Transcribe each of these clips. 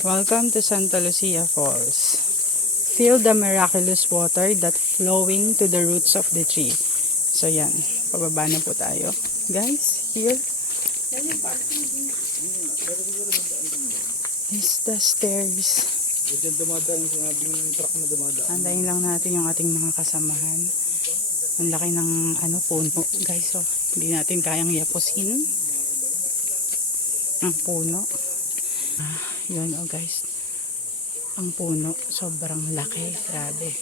Welcome to Santa Lucia Falls. Feel the miraculous water that flowing to the roots of the tree. So yan, pababa na po tayo. Guys, here is the stairs. Diyan dumadaan yung sinabing truck na dumadaan. Antayin lang natin yung ating mga kasamahan. Ang laki ng puno, guys. So, hindi natin kayang yapusin ang puno. Yun, guys. Ang puno, sobrang laki. Grabe.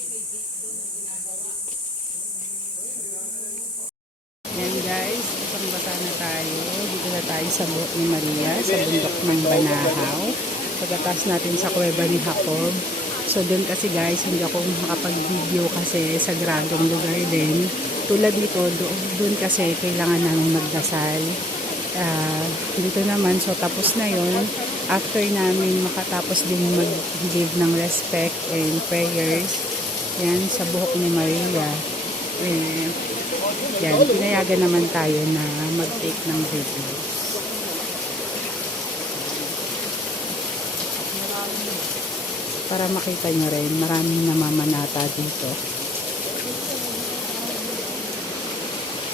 Yan guys, isang bata na tayo. Dito na tayo sa buhok ni Maria, sa bundok ng Banahaw. Pagkatapos natin sa kuweba ni Jacob. So doon kasi guys, hindi ako makapag-video kasi sa gradong lugar din. Tulad dito, doon kasi kailangan namin magdasal. Dito naman, so tapos na yon. After namin makatapos din mag-give ng respect and prayers, yan, sa buhok ni Maria. Yan, pinayagan naman tayo na mag-take ng videos. Para makita nyo rin, maraming namamanata dito.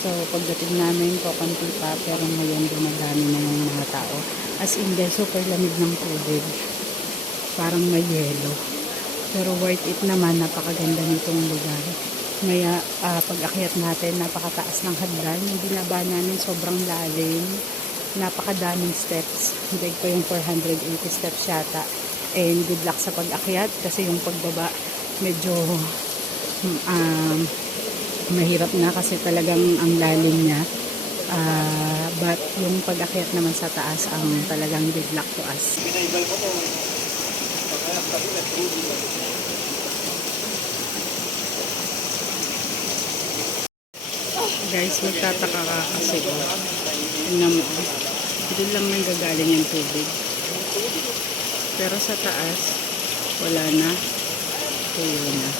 So, pagdating namin, konti pa, pero ngayon dumadami na yung mga tao. As in, guys, super lamig ng tubig. Parang may yelo. Pero worth it naman, napakaganda nitong lugar. Maya, pag-akyat natin, napakataas ng hagdan. Yung binaba namin, sobrang lalim. Napakadaming steps. Hindi ko yung 480 steps yata. And good luck sa pag-akyat kasi yung pagbaba, medyo mahirap na kasi talagang ang lalim niya. But yung pag-akyat naman sa taas ang talagang good luck to us. Guys, magtataka ka kasi tingnan mo, doon lang nang gagaling yung tubig. Pero sa taas, wala na. Tuyo na.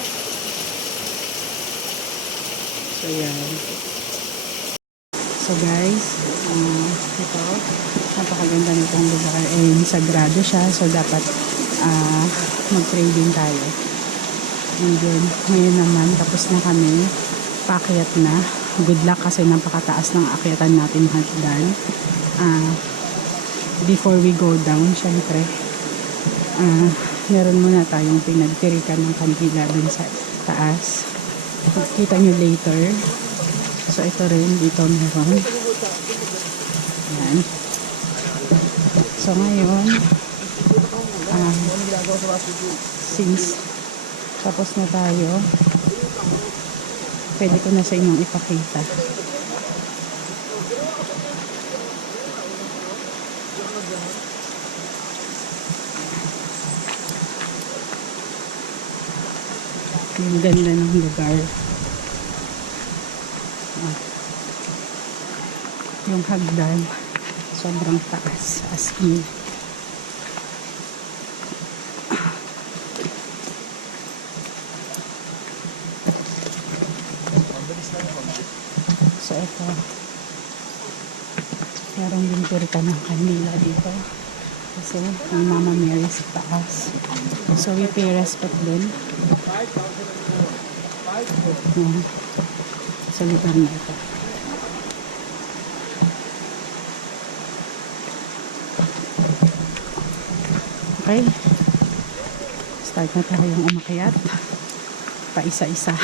So, yan. So, guys, ito, napakaganda nitong lugar. And sagrado siya. So, dapat mag-pray din tayo. And then, ngayon naman, tapos na kami. Paakyat na. Good luck kasi napakataas ng akyatan natin hagdan. Before we go down, syempre, meron muna tayong pinagtirikan ng kandila dun sa taas. Kita nyo later. So, ito rin. Dito meron. Yan. So, ngayon, since tapos na tayo, pwede ko na sa inyong ipakita. Ang ganda ng lugar. Yung hagdan, sobrang taas. As in. So, ito. Meron din purita ng kanila dito. Kasi may Mama Mary sa taas. So, we pay respect din. Yan. Sa lugar na ito. Okay. Start na tayong umakyat. Pa isa-isa.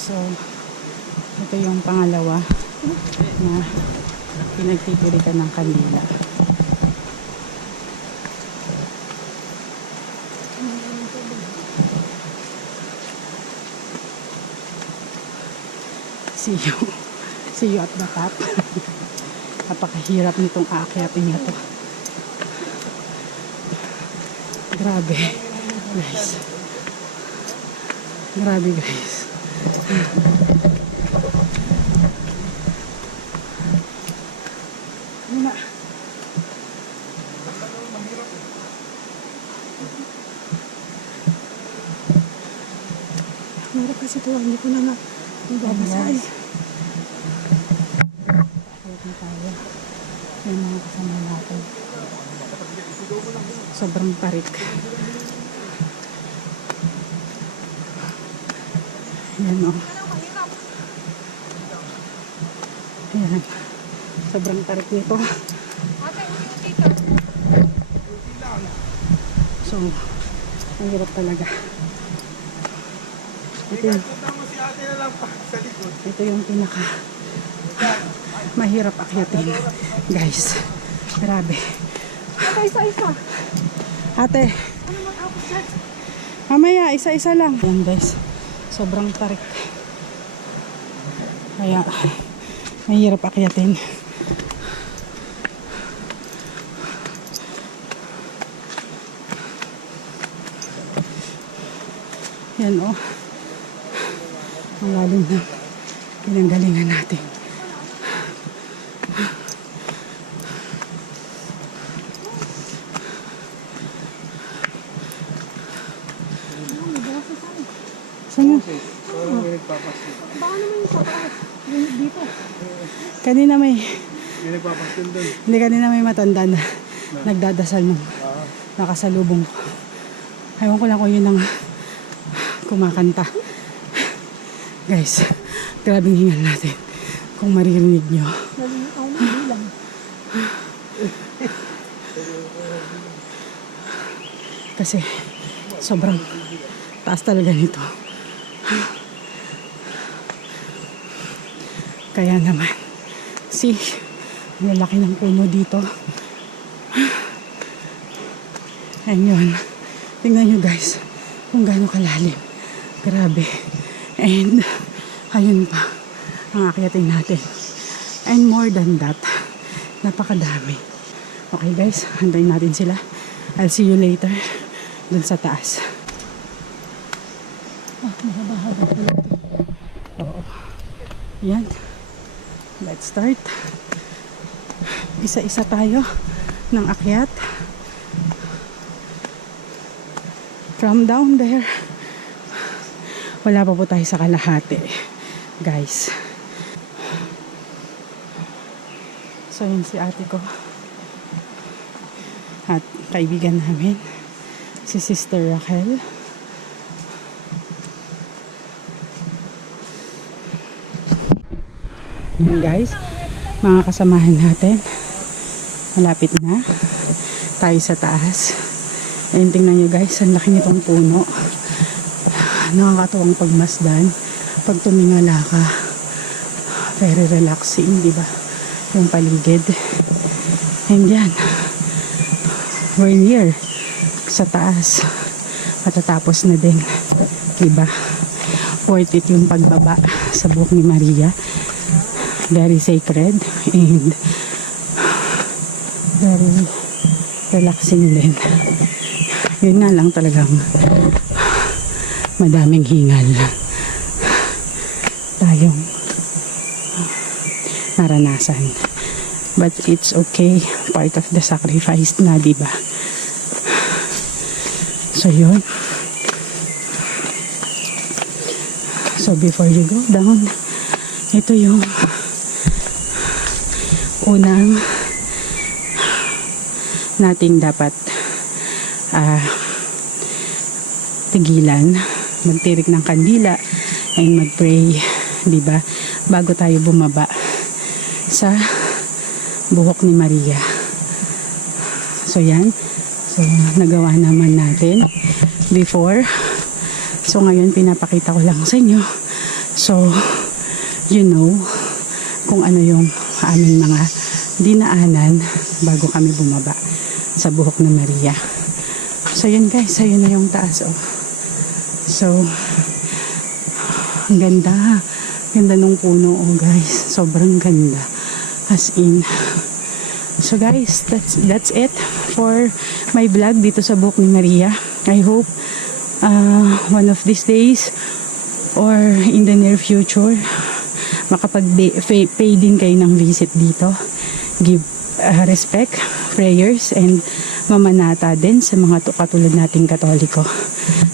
So, ito yung pangalawa na pinagtitirikan ng kandila. See you at the top. Napakahirap nitong aakyatin niya to. Grabe, guys. Grabe, guys. Muna. Meron kasi ito, hindi ko na babasahin. Ayan tayo. May mga kasama natin. Sobrang parik. Ayan o. Ayan. Sobrang tarik nito. So, ang hirap talaga. Ito yung pinaka mahirap akyatin. Guys, grabe. Ate, isa-isa. Ate, mamaya, isa-isa lang. Ayan guys, sobrang tarik. Kaya, mahirap akyatin. Yan o. Ang lalim na pinanggalingan natin. Saan? Baka naman yung sa taas. Yung dito. Kanina may, Yung nagpapastil doon. hindi kanina may matanda na nagdadasal nung nakasalubong ko. Ewan ko lang kung yun ang kumakanta. Guys, grabing hingal natin. Kung maririnig nyo. Nalilitaw na bilang. Kasi sobrang taas talaga nito. Kaya naman, see, ang lalaki ng puno dito. Ayun, tingnan nyo guys, kung gaano kalalim. Grabe. And, ayun pa, ang akyatin natin. And more than that, napakadami. Okay guys, hantayin natin sila. I'll see you later, dun sa taas. Mahaba-haba pala ito. Oo. Yan. Let's start. Isa-isa tayo ng akyat. From down there, wala pa po tayo sa kalahati, guys. So yun si ate ko at kaibigan namin, si Sister Raquel. Yan guys, mga kasamahan natin, malapit na tayo sa taas. Ayun, tingnan nyo guys, ang laki nitong puno. Nakakatuwang pagmasdan pag tumingala ka. Very relaxing, di ba? Yung paligid. And yan, we're near sa taas. Matatapos na din, di ba? Worth it yung pagbaba sa buhok ni Maria. Very sacred and very relaxing din. Yun nga lang talagang madaming hingal tayong naranasan. But it's okay. Part of the sacrifice na, diba? So, yun. So, before you go down, ito yung unang nating dapat tigilan, magtirik ng kandila and magpray, di ba, bago tayo bumaba sa buhok ni Maria. So yan, so nagawa naman natin before. So ngayon pinapakita ko lang sa inyo, so you know kung ano yung aming mga dinaanan bago kami bumaba sa buhok ni Maria. So yun guys, ayun na yung taas oh. So ang ganda nung puno oh guys, sobrang ganda, as in. So guys, that's it for my vlog dito sa buhok ni Maria. I hope one of these days or in the near future makapag-pay din kayo ng visit dito. Give respect, prayers, and mamanata din sa mga katulad nating Katoliko.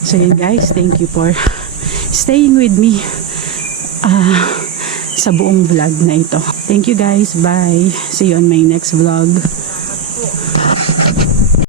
So yun guys, thank you for staying with me sa buong vlog na ito. Thank you guys. Bye. See you on my next vlog.